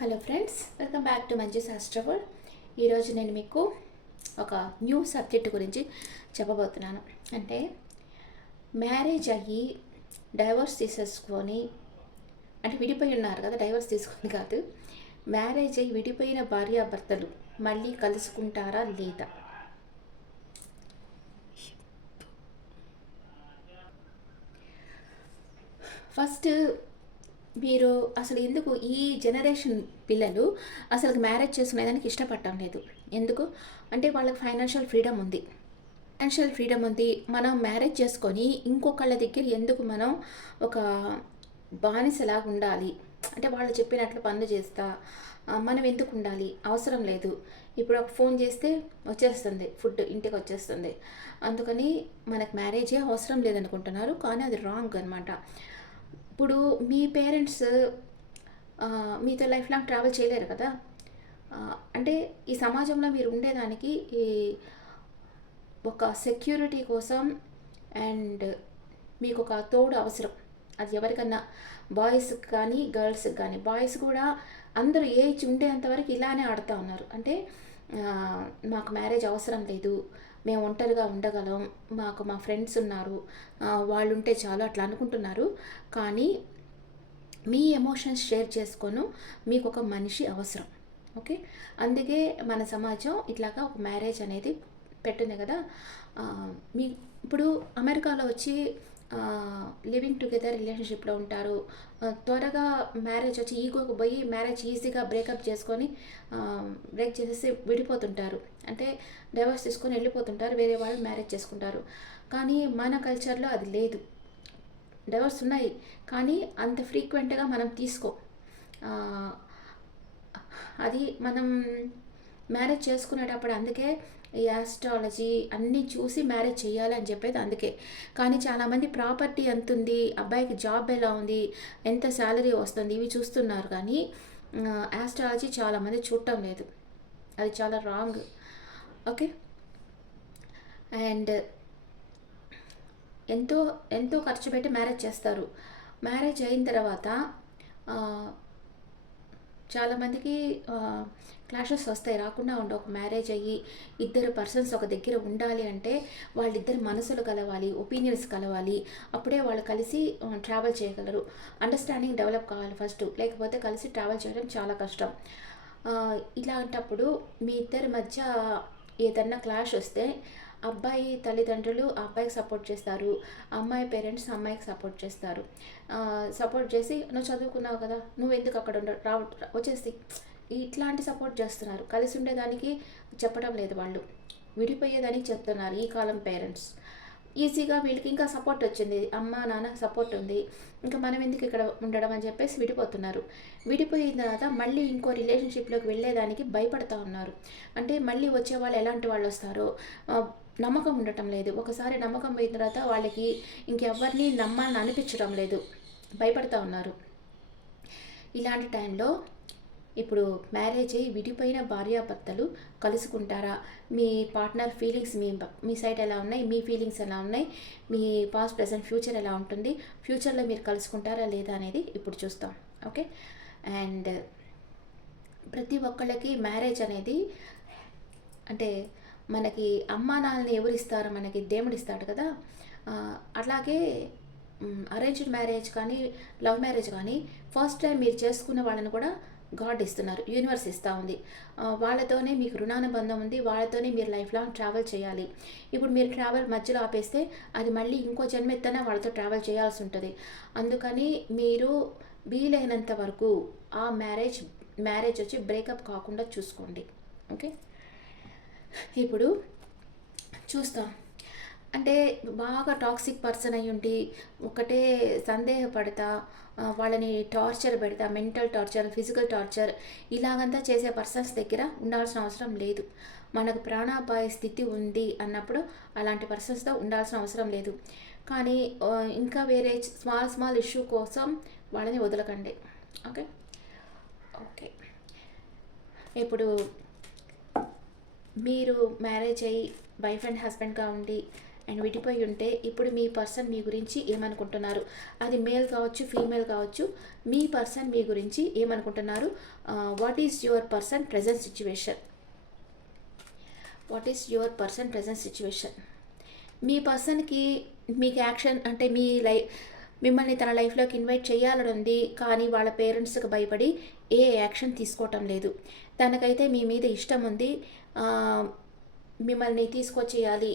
Hello friends, welcome back to మంచి శాస్త్రవర్. ఈరోజు నేను మీకు ఒక న్యూ సబ్జెక్ట్ గురించి చెప్పబోతున్నాను. అంటే మ్యారేజ్ అయ్యి డైవర్స్ తీసేసుకొని, అంటే విడిపోయి ఉన్నారు కదా, డైవర్స్ తీసుకొని కాదు, మ్యారేజ్ అయ్యి విడిపోయిన భార్యాభర్తలు మళ్ళీ కలుసుకుంటారా లేదా? ఫస్ట్ మీరు అసలు ఎందుకు ఈ జనరేషన్ పిల్లలు అసలు మ్యారేజ్ చేసుకునేదానికి ఇష్టపడటం లేదు. ఎందుకు అంటే వాళ్ళకి ఫైనాన్షియల్ ఫ్రీడమ్ ఉంది. మనం మ్యారేజ్ చేసుకొని ఇంకొకళ్ళ దగ్గర ఎందుకు మనం ఒక బానిసలాగా ఉండాలి? అంటే వాళ్ళు చెప్పినట్లు పనులు చేస్తా మనం ఎందుకు ఉండాలి? అవసరం లేదు. ఇప్పుడు ఒక ఫోన్ చేస్తే వచ్చేస్తుంది, ఫుడ్ ఇంటికి వచ్చేస్తుంది. అందుకని మనకు మ్యారేజే అవసరం లేదనుకుంటున్నారు, కానీ అది రాంగ్ అనమాట. ఇప్పుడు మీ పేరెంట్స్ మీతో లైఫ్ లాంగ్ ట్రావెల్ చేయలేరు కదా. అంటే ఈ సమాజంలో మీరు ఉండేదానికి ఈ ఒక సెక్యూరిటీ కోసం అండ్ మీకు ఒక తోడు అవసరం. అది ఎవరికన్నా, బాయ్స్కి కానీ గర్ల్స్కి కానీ. బాయ్స్ కూడా అందరూ ఏజ్ ఉండేంతవరకు ఇలానే ఆడుతూ ఉన్నారు. అంటే మాకు మ్యారేజ్ అవసరం లేదు, మేము ఒంటరిగా ఉండగలం, మాకు మా ఫ్రెండ్స్ ఉన్నారు, వాళ్ళు ఉంటే చాలు అట్లా అనుకుంటున్నారు. కానీ మీ ఎమోషన్స్ షేర్ చేసుకోను మీకు ఒక మనిషి అవసరం. ఓకే, అందుకే మన సమాజం ఇట్లాగా ఒక మ్యారేజ్ అనేది పెట్టింది కదా. మీ ఇప్పుడు అమెరికాలో వచ్చి లివింగ్ టుగెదర్ రిలేషన్షిప్లో ఉంటారు. త్వరగా మ్యారేజ్ వచ్చి ఈగోకి పోయి మ్యారేజ్ ఈజీగా బ్రేకప్ చేసుకొని బ్రేక్ చేసేసి విడిపోతుంటారు. అంటే డైవర్స్ తీసుకొని వెళ్ళిపోతుంటారు, వేరే వాళ్ళు మ్యారేజ్ చేసుకుంటారు. కానీ మన కల్చర్లో అది లేదు. డైవర్స్ ఉన్నాయి కానీ అంత ఫ్రీక్వెంట్గా మనం తీసుకో. అది మనం మ్యారేజ్ చేసుకునేటప్పుడు అందుకే ఈ ఆస్ట్రాలజీ అన్నీ చూసి మ్యారేజ్ చేయాలి అని చెప్పేది అందుకే. కానీ చాలామంది ప్రాపర్టీ ఎంత ఉంది, అబ్బాయికి జాబ్ ఎలా ఉంది, ఎంత శాలరీ వస్తుంది, ఇవి చూస్తున్నారు. కానీ ఆస్ట్రాలజీ చాలామంది చూడటం లేదు. అది చాలా రాంగ్. ఓకే, అండ్ ఎంతో ఎంతో ఖర్చు పెట్టి మ్యారేజ్ చేస్తారు. మ్యారేజ్ అయిన తర్వాత చాలామందికి క్లాషెస్ వస్తాయి, రాకుండా ఉండవు. ఒక మ్యారేజ్ అయ్యి ఇద్దరు పర్సన్స్ ఒక దగ్గర ఉండాలి అంటే వాళ్ళిద్దరు మనసులు కలవాలి, ఒపీనియన్స్ కలవాలి. అప్పుడే వాళ్ళు కలిసి ట్రావెల్ చేయగలరు. అండర్స్టాండింగ్ డెవలప్ కావాలి ఫస్ట్, లేకపోతే కలిసి ట్రావెల్ చేయడం చాలా కష్టం. ఇలాంటప్పుడు మీ ఇద్దరి మధ్య ఏదన్నా క్లాష్ వస్తే అబ్బాయి తల్లిదండ్రులు అబ్బాయికి సపోర్ట్ చేస్తారు, అమ్మాయి పేరెంట్స్ అమ్మాయికి సపోర్ట్ చేస్తారు. సపోర్ట్ చేసి నువ్వు చదువుకున్నావు కదా, నువ్వు ఎందుకు అక్కడ వచ్చేసి ఇట్లాంటి సపోర్ట్ చేస్తున్నారు. కలిసి ఉండేదానికి చెప్పడం లేదు, వాళ్ళు విడిపోయేదానికి చెప్తున్నారు ఈ కాలం పేరెంట్స్. ఈజీగా వీళ్ళకి ఇంకా సపోర్ట్ వచ్చింది, అమ్మ నాన్న సపోర్ట్ ఉంది, ఇంకా మనం ఎందుకు ఇక్కడ ఉండడం అని చెప్పేసి విడిపోతున్నారు. విడిపోయిన తర్వాత మళ్ళీ ఇంకో రిలేషన్షిప్లోకి వెళ్ళేదానికి భయపడతా ఉన్నారు. అంటే మళ్ళీ వచ్చే వాళ్ళు ఎలాంటి వాళ్ళు వస్తారో నమ్మకం ఉండటం లేదు. ఒకసారి నమ్మకం పోయిన తర్వాత వాళ్ళకి ఇంకెవరిని నమ్మాలని అనిపించడం లేదు, భయపడతా ఉన్నారు. ఇలాంటి టైంలో ఇప్పుడు మ్యారేజ్ అయ్యి విడిపోయిన భార్యాభర్తలు కలుసుకుంటారా? మీ పార్ట్నర్ ఫీలింగ్స్ మీ సైడ్ ఎలా ఉన్నాయి, మీ ఫీలింగ్స్ ఎలా ఉన్నాయి, మీ పాస్ట్ ప్రజెంట్ ఫ్యూచర్ ఎలా ఉంటుంది, ఫ్యూచర్లో మీరు కలుసుకుంటారా లేదా అనేది ఇప్పుడు చూస్తాం. ఓకే, అండ్ ప్రతి ఒక్కళ్ళకి మ్యారేజ్ అనేది అంటే మనకి అమ్మా నాన్నని ఎవరు ఇస్తారు? మనకి దేవుడు ఇస్తాడు కదా. అట్లాగే అరేంజ్డ్ మ్యారేజ్ కానీ లవ్ మ్యారేజ్ కానీ ఫస్ట్ టైం మీరు చేసుకున్న వాళ్ళని కూడా గాడ్ ఇస్తున్నారు, యూనివర్స్ ఇస్తూ ఉంది. వాళ్ళతోనే మీకు రుణానుబంధం ఉంది, వాళ్ళతోనే మీరు లైఫ్ లాంగ్ ట్రావెల్ చేయాలి. ఇప్పుడు మీరు ట్రావెల్ మధ్యలో ఆపేస్తే అది మళ్ళీ ఇంకో జన్మెత్తన వాళ్ళతో ట్రావెల్ చేయాల్సి ఉంటుంది. అందుకని మీరు వీలైనంత వరకు ఆ మ్యారేజ్ వచ్చి బ్రేకప్ కాకుండా చూసుకోండి. ఓకే, ఇప్పుడు చూస్తాం. అంటే బాగా టాక్సిక్ పర్సన్ అయి ఉండి ఒకటే సందేహపడతా వాళ్ళని టార్చర్ పెడతా, మెంటల్ టార్చర్, ఫిజికల్ టార్చర్ ఇలాగంతా చేసే పర్సన్స్ దగ్గర ఉండాల్సిన అవసరం లేదు. మనకు ప్రాణాపాయ స్థితి ఉంది అన్నప్పుడు అలాంటి పర్సన్స్తో ఉండాల్సిన అవసరం లేదు. కానీ ఇంకా వేరే స్మాల్ ఇష్యూ కోసం వాళ్ళని వదలకండి. ఓకే ఓకే ఇప్పుడు మీరు మ్యారేజ్ అయ్యి వైఫ్ అండ్ హస్బెండ్గా ఉండి అండ్ విడిపోయి ఉంటే ఇప్పుడు మీ పర్సన్ మీ గురించి ఏమనుకుంటున్నారు? అది మేల్ కావచ్చు, ఫీమేల్ కావచ్చు. మీ పర్సన్ మీ గురించి ఏమనుకుంటున్నారు? What is your person present situation? What is your person present situation? మీ పర్సన్కి మీకు యాక్షన్ అంటే మిమ్మల్ని తన లైఫ్లోకి ఇన్వైట్ చేయాలని ఉంది, కానీ వాళ్ళ పేరెంట్స్కి భయపడి ఏ యాక్షన్ తీసుకోవటం లేదు. తనకైతే మీ మీద ఇష్టం ఉంది, మిమ్మల్ని తీసుకొచ్చేయాలి,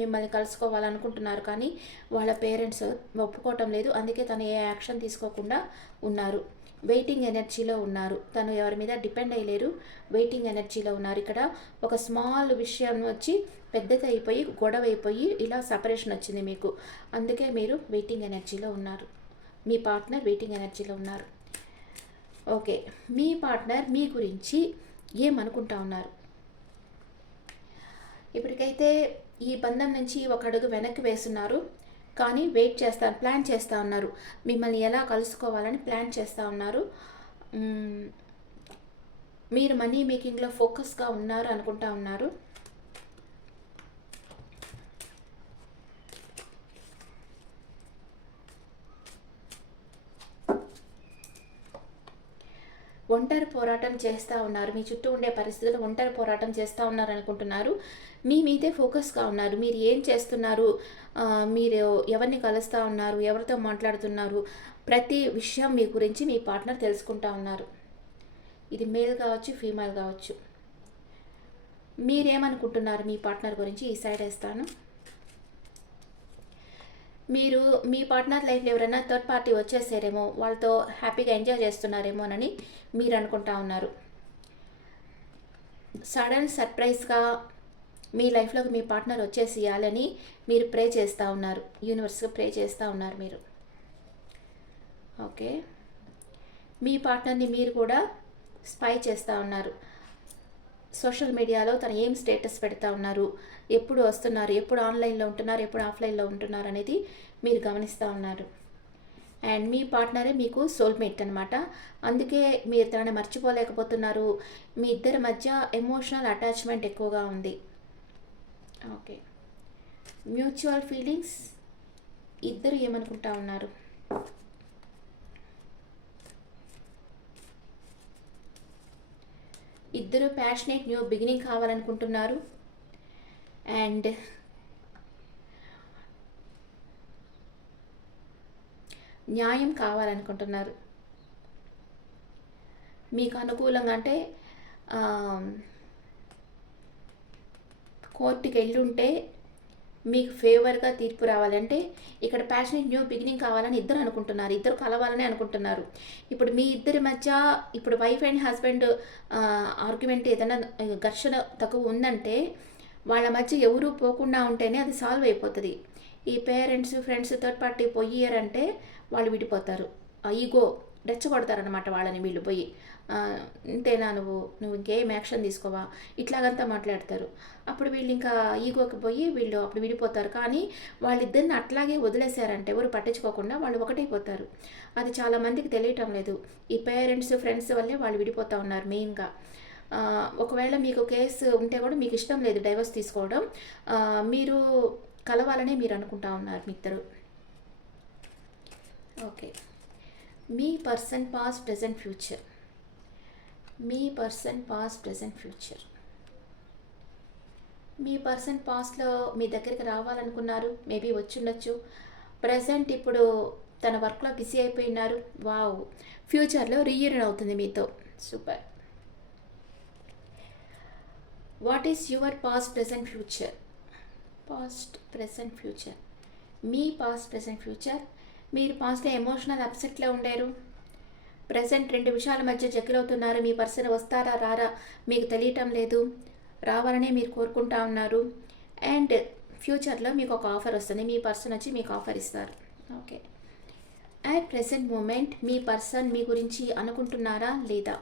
మిమ్మల్ని కలుసుకోవాలనుకుంటున్నారు, కానీ వాళ్ళ పేరెంట్స్ ఒప్పుకోవటం లేదు. అందుకే తను ఏ యాక్షన్ తీసుకోకుండా ఉన్నారు. వెయిటింగ్ ఎనర్జీలో ఉన్నారు. తను ఎవరి మీద డిపెండ్ అయ్యలేరు, వెయిటింగ్ ఎనర్జీలో ఉన్నారు. ఇక్కడ ఒక స్మాల్ విషయం వచ్చి పెద్దది అయిపోయి గొడవ అయిపోయి ఇలా సపరేషన్ వచ్చింది మీకు. అందుకే మీరు వెయిటింగ్ ఎనర్జీలో ఉన్నారు. మీ పార్ట్నర్ వెయిటింగ్ ఎనర్జీలో ఉన్నారు. ఓకే, మీ పార్ట్నర్ మీ గురించి ఏమనుకుంటా ఉన్నారు? ఇప్పటికైతే ఈ బంధం నుంచి ఒక అడుగు వెనక్కి వేస్తున్నారు, కానీ ప్లాన్ చేస్తూ ఉన్నారు. మిమ్మల్ని ఎలా కలుసుకోవాలని ప్లాన్ చేస్తూ ఉన్నారు. మీరు మనీ మేకింగ్లో ఫోకస్గా ఉన్నారు అనుకుంటా ఉన్నారు. ఒంటరి పోరాటం చేస్తూ ఉన్నారు. మీ చుట్టూ ఉండే పరిస్థితులు ఒంటరి పోరాటం చేస్తూ ఉన్నారు అనుకుంటున్నారు. మీ మీదే ఫోకస్గా ఉన్నారు. మీరు ఏం చేస్తున్నారు, మీరు ఎవరిని కలుస్తూ ఉన్నారు, ఎవరితో మాట్లాడుతున్నారు, ప్రతి విషయం మీ గురించి మీ పార్ట్నర్ తెలుసుకుంటూ ఉన్నారు. ఇది మేల్ కావచ్చు, ఫీమేల్ కావచ్చు. మీరేమనుకుంటున్నారు మీ పార్ట్నర్ గురించి? ఈ సైడ్ వేస్తాను. మీరు మీ పార్ట్నర్ లైఫ్లో ఎవరైనా థర్డ్ పార్టీ వచ్చేసారేమో, వాళ్ళతో హ్యాపీగా ఎంజాయ్ చేస్తున్నారేమోనని మీరు అనుకుంటా ఉన్నారు. సడన్ సర్ప్రైజ్గా మీ లైఫ్లోకి మీ పార్ట్నర్ వచ్చేసేయాలని మీరు ప్రే చేస్తూ ఉన్నారు. యూనివర్స్గా ప్రే చేస్తూ ఉన్నారు మీరు. ఓకే, మీ పార్ట్నర్ని మీరు కూడా స్పై చేస్తూ ఉన్నారు. సోషల్ మీడియాలో తను ఏం స్టేటస్ పెడతా ఉన్నారు, ఎప్పుడు వస్తున్నారు, ఎప్పుడు ఆన్లైన్లో ఉంటున్నారు, ఎప్పుడు ఆఫ్లైన్లో ఉంటున్నారు అనేది మీరు గమనిస్తూ ఉన్నారు. అండ్ మీ పార్ట్నరే మీకు సోల్మేట్ అనమాట. అందుకే మీరు తనని మర్చిపోలేకపోతున్నారు. మీ ఇద్దరి మధ్య ఎమోషనల్ అటాచ్మెంట్ ఎక్కువగా ఉంది. Okay, mutual feelings. ఇద్దరు ఏమనుకుంటా ఉన్నారు? ఇద్దరు ప్యాషనేట్ న్యూ బిగినింగ్ కావాలనుకుంటున్నారు. అండ్ న్యాయం కావాలనుకుంటున్నారు. మీకు అనుకూలంగా అంటే కోర్టుకి వెళ్ళుంటే మీకు ఫేవర్గా తీర్పు రావాలంటే ఇక్కడ ప్యాషనేట్ న్యూ బిగినింగ్ కావాలని ఇద్దరు అనుకుంటున్నారు. ఇద్దరు కలవాలని అనుకుంటున్నారు. ఇప్పుడు మీ ఇద్దరి మధ్య ఇప్పుడు వైఫ్ అండ్ హస్బెండ్ ఆర్గ్యుమెంట్ ఏదైనా ఘర్షణ తక్కువ ఉందంటే వాళ్ళ మధ్య ఎవరూ పోకుండా ఉంటేనే అది సాల్వ్ అయిపోతుంది. ఈ పేరెంట్స్, ఫ్రెండ్స్, థర్డ్ పార్టీ పోయారంటే వాళ్ళు విడిపోతారు. ఈగో రెచ్చగొడతారనమాట వాళ్ళని. వీళ్ళు పోయి ఇంతేనా, నువ్వు ఇంకేం యాక్షన్ తీసుకోవా, ఇట్లాగంతా మాట్లాడతారు. అప్పుడు వీళ్ళు ఇంకా ఈగోకి పోయి వీళ్ళు అప్పుడు విడిపోతారు. కానీ వాళ్ళిద్దరిని అట్లాగే వదిలేశారంటే ఎవరు పట్టించుకోకుండా వాళ్ళు ఒకటైపోతారు. అది చాలామందికి తెలియటం లేదు. ఈ పేరెంట్స్, ఫ్రెండ్స్ వల్లే వాళ్ళు విడిపోతూ ఉన్నారు మెయిన్గా. ఒకవేళ మీకు కేసు ఉంటే కూడా మీకు ఇష్టం లేదు డైవర్స్ తీసుకోవడం, మీరు కలవాలనే మీరు అనుకుంటా ఉన్నారు మీ ఇద్దరు. ఓకే, మీ పర్సన్ పాస్ట్, ప్రెజెంట్, ఫ్యూచర్. మీ పర్సన్ పాస్ట్, ప్రెజెంట్, ఫ్యూచర్. మీ పర్సన్ పాస్ట్లో మీ దగ్గరికి రావాలనుకున్నారు, మేబీ వచ్చుండొచ్చు. ప్రజెంట్ ఇప్పుడు తన వర్క్లో బిజీ అయిపోయినారు. వావ్, ఫ్యూచర్లో రీయూనియన్ అవుతుంది మీతో. Super. What is your past, present, future? Past, present, future. Me past, present, future. మీరు పాస్ట్లో ఎమోషనల్ అప్సెట్లో ఉండారు. ప్రజెంట్ రెండు విషయాల మధ్య జగ్గులవుతున్నారు. మీ పర్సన్ వస్తారా రారా మీకు తెలియటం లేదు. రావాలనే మీరు కోరుకుంటా ఉన్నారు. అండ్ ఫ్యూచర్లో మీకు ఒక ఆఫర్ వస్తుంది. మీ పర్సన్ వచ్చి మీకు ఆఫర్ ఇస్తారు. ఓకే, అట్ ప్రెసెంట్ మూమెంట్ మీ పర్సన్ మీ గురించి అనుకుంటున్నారా లేదా?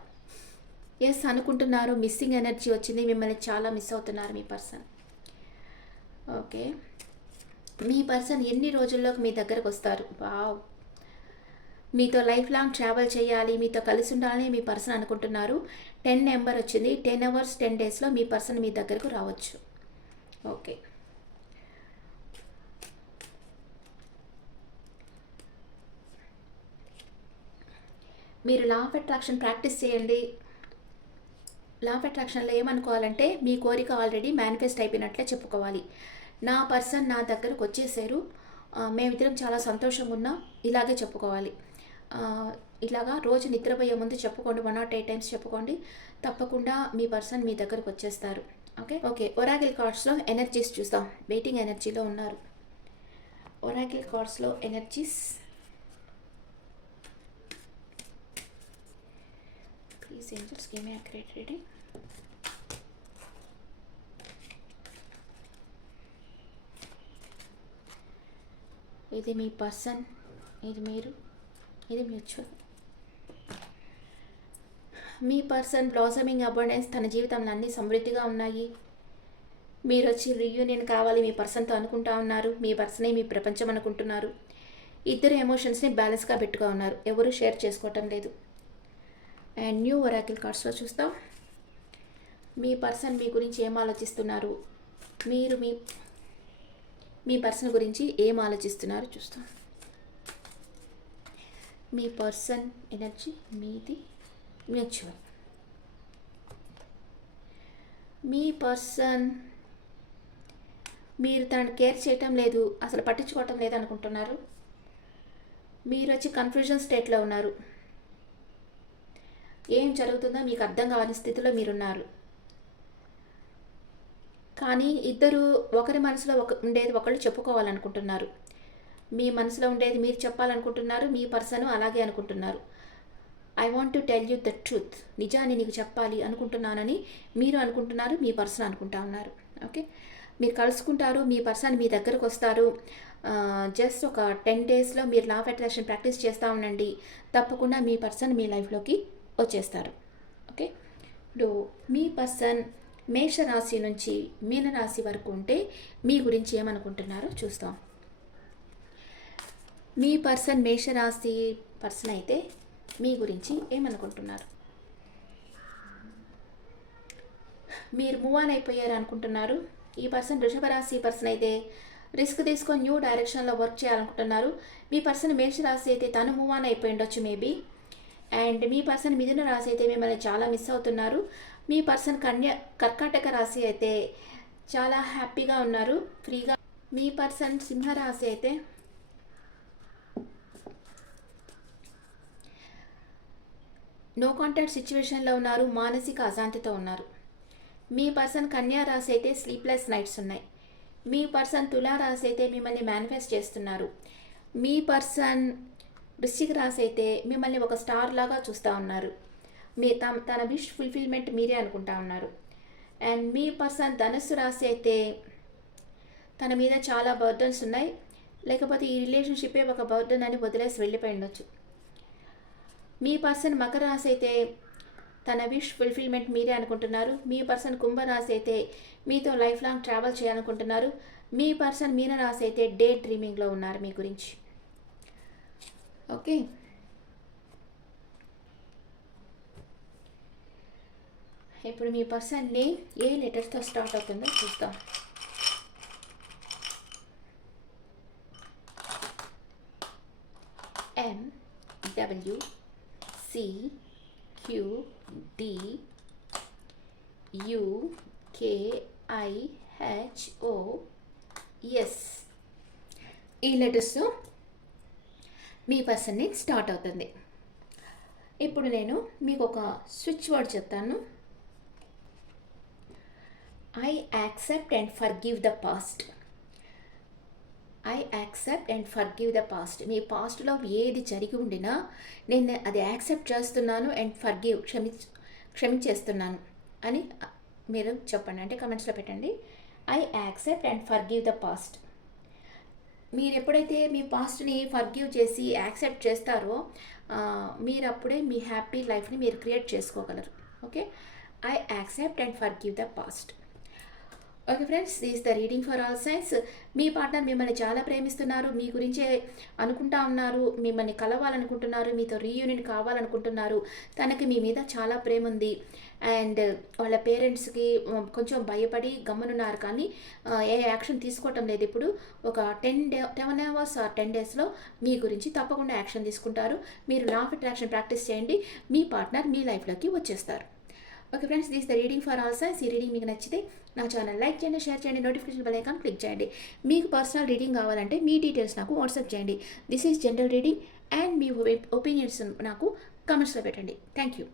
ఎస్, అనుకుంటున్నారు. మిస్సింగ్ ఎనర్జీ వచ్చింది. మిమ్మల్ని చాలా మిస్ అవుతున్నారు మీ పర్సన్. ఓకే, మీ పర్సన్ ఎన్ని రోజుల్లోకి మీ దగ్గరకు వస్తారు? వావ్, మీతో లైఫ్ లాంగ్ ట్రావెల్ చేయాలి, మీతో కలిసి ఉండాలని మీ పర్సన్ అనుకుంటున్నారు. 10 నెంబర్ వచ్చింది. 10 అవర్స్ 10 డేస్లో మీ పర్సన్ మీ దగ్గరకు రావచ్చు. ఓకే, మీరు లా ఆఫ్ అట్రాక్షన్ ప్రాక్టీస్ చేయండి. లా ఆఫ్ అట్రాక్షన్లో ఏమనుకోవాలంటే మీ కోరిక ఆల్రెడీ మేనిఫెస్ట్ అయిపోయినట్లే చెప్పుకోవాలి. నా పర్సన్ నా దగ్గరకు వచ్చేసారు, మేమిద్దరం చాలా సంతోషంగా ఉన్నాం, ఇలాగే చెప్పుకోవాలి. ఇలాగా రోజు నిద్రపోయే ముందు చెప్పుకోండి, 108 టైమ్స్ చెప్పుకోండి. తప్పకుండా మీ పర్సన్ మీ దగ్గరకు వచ్చేస్తారు. ఓకే. ఒరాకిల్ కార్డ్స్లో ఎనర్జీస్ చూద్దాం. వెయిటింగ్ ఎనర్జీలో ఉన్నారు. ఒరాకిల్ కార్డ్స్లో energies. Please angels give me accurate reading. ఇది మీ పర్సన్, ఇది మీరు, ఇది మ్యూచువల్. మీ పర్సన్ బ్లాసమింగ్ అబండెన్స్, తన జీవితంలో అన్నీ సమృద్ధిగా ఉన్నాయి. మీరు వచ్చి రీయూనియన్ కావాలి మీ పర్సన్తో అనుకుంటా ఉన్నారు. మీ పర్సనే మీ ప్రపంచం అనుకుంటున్నారు. ఇద్దరు ఎమోషన్స్ని బ్యాలెన్స్గా పెట్టుగా ఉన్నారు, ఎవరు షేర్ చేసుకోవటం లేదు. అండ్ న్యూ ఒరాకిల్ కార్డ్స్లో చూస్తాం. మీ పర్సన్ మీ గురించి ఏం ఆలోచిస్తున్నారు, మీరు మీ పర్సన్ గురించి ఏం ఆలోచిస్తున్నారు చూస్తాం. మీ పర్సన్ ఎనర్జీ, మీది మ్యూచువల్. మీ పర్సన్ మీరు తనని కేర్ చేయటం లేదు, అసలు పట్టించుకోవటం లేదు అనుకుంటున్నారు. మీరు వచ్చి కన్ఫ్యూజన్ స్టేట్లో ఉన్నారు. ఏం జరుగుతుందో మీకు అర్థం కాని స్థితిలో మీరున్నారు. కానీ ఇద్దరు ఒకరి మనసులో ఉండేది ఒకళ్ళు చెప్పుకోవాలనుకుంటున్నారు. మీ మనసులో ఉండేది మీరు చెప్పాలనుకుంటున్నారు, మీ పర్సన్ అలాగే అనుకుంటున్నారు. I want to tell you the truth, నిజాన్ని నీకు చెప్పాలి అనుకుంటున్నానని మీరు అనుకుంటున్నారు, మీ పర్సన్ అనుకుంటా ఉన్నారు. ఓకే, మీరు కలుసుకుంటారు, మీ పర్సన్ మీ దగ్గరకు వస్తారు. జస్ట్ ఒక 10 డేస్లో మీరు లా ఆఫ్ అట్రాక్షన్ ప్రాక్టీస్ చేస్తూ ఉండండి, తప్పకుండా మీ పర్సన్ మీ లైఫ్లోకి వచ్చేస్తారు. ఓకే, ఇప్పుడు మీ పర్సన్ మేషరాశి నుంచి మీనరాశి వరకు ఉంటే మీ గురించి ఏమనుకుంటున్నారో చూస్తాం. మీ పర్సన్ మేషరాశి పర్సన్ అయితే మీ గురించి ఏమనుకుంటున్నారు. మీరు మూవ్ ఆన్ అయిపోయారు అనుకుంటున్నారు. ఈ పర్సన్ వృషభ రాశి పర్సన్ అయితే రిస్క్ తీసుకొని న్యూ డైరెక్షన్లో వర్క్ చేయాలనుకుంటున్నారు. మీ పర్సన్ మేషరాశి అయితే తను మూవ్ ఆన్ అయిపోయి ఉండొచ్చు మేబీ. అండ్ మీ పర్సన్ మిథున రాశి అయితే మిమ్మల్ని చాలా మిస్ అవుతున్నారు. మీ పర్సన్ కర్కాటక రాశి అయితే చాలా హ్యాపీగా ఉన్నారు, ఫ్రీగా. మీ పర్సన్ సింహరాశి అయితే నో కాంటాక్ట్ సిచ్యువేషన్లో ఉన్నారు, మానసిక అశాంతితో ఉన్నారు. మీ పర్సన్ కన్యా రాశి అయితే స్లీప్లెస్ నైట్స్ ఉన్నాయి. మీ పర్సన్ తులారాశి అయితే మిమ్మల్ని మేనిఫెస్ట్ చేస్తున్నారు. మీ పర్సన్ వృశ్చిక రాశి అయితే మిమ్మల్ని ఒక స్టార్ లాగా చూస్తూ ఉన్నారు. తన విష్ ఫుల్ఫిల్మెంట్ మీరే అనుకుంటా ఉన్నారు. అండ్ మీ పర్సన్ ధనుస్సు రాశి అయితే తన మీద చాలా బర్డన్స్ ఉన్నాయి, లేకపోతే ఈ రిలేషన్షిప్పే ఒక బర్డన్ అని వదిలేసి వెళ్ళిపోయి ఉండొచ్చు. మీ పర్సన్ మకర రాశి అయితే తన విష్ ఫుల్ఫిల్మెంట్ మీరే అనుకుంటున్నారు. మీ పర్సన్ కుంభరాశి అయితే మీతో లైఫ్ లాంగ్ ట్రావెల్ చేయాలనుకుంటున్నారు. మీ పర్సన్ మీనరాశి అయితే డే డ్రీమింగ్లో ఉన్నారు మీ గురించి. ఓకే, ఇప్పుడు మీ పర్సన్ నేమ్ ఏ లెటర్స్తో స్టార్ట్ అవుతుందో చూద్దాం. M W C Q D U K I H O S. ఈ లెటర్స్తో మీ పర్సన్ నేమ్ స్టార్ట్ అవుతుంది. ఇప్పుడు నేను మీకు ఒక స్విచ్ వర్డ్ చెప్తాను. I accept and forgive the past. I accept and forgive the past. మీ పాస్ట్లో ఏది జరిగి ఉండినా నేను అది యాక్సెప్ట్ చేస్తున్నాను అండ్ ఫర్గివ్ క్షమించేస్తున్నాను అని మీరు చెప్పండి, అంటే కమెంట్స్లో పెట్టండి. I accept and forgive the past. మీరు ఎప్పుడైతే మీ పాస్ట్ని ఫర్గివ్ చేసి యాక్సెప్ట్ చేస్తారో మీరు అప్పుడే మీ హ్యాపీ లైఫ్ని మీరు క్రియేట్ చేసుకోగలరు. Okay, I accept and forgive the past. Okay friends, this the reading for all science. Me partner మిమ్మల్ని చాలా ప్రేమిస్తున్నారు, మీ గురించే అనుకుంటా ఉన్నారు, మిమ్మల్ని కలవాలనుకుంటున్నారు, మీతో రీయూనియన్ కావాలనుకుంటున్నారు. తనకి మీ మీద చాలా ప్రేమ ఉంది. అండ్ వాళ్ళ పేరెంట్స్కి కొంచెం భయపడి గమ్మునున్నారు, కానీ ఏ యాక్షన్ తీసుకోవటం లేదు. ఇప్పుడు ఒక 10 అవర్స్ ఆర్ 10 డేస్లో మీ గురించి తప్పకుండా యాక్షన్ తీసుకుంటారు. మీరు లా ఆఫ్ అట్రాక్షన్ ప్రాక్టీస్ చేయండి, మీ పార్ట్నర్ మీ లైఫ్లోకి వచ్చేస్తారు. Okay friends, this the reading for all science. ఈ రీడింగ్ మీకు నచ్చితే నా ఛానల్ లైక్ చేయండి, షేర్ చేయండి, నోటిఫికేషన్ బెల్ ఐకాన్ క్లిక్ చేయండి. మీకు పర్సనల్ రీడింగ్ కావాలంటే మీ డీటెయిల్స్ నాకు వాట్సాప్ చేయండి. This is general reading and me opinions నాకు కమెంట్స్లో పెట్టండి. Thank you.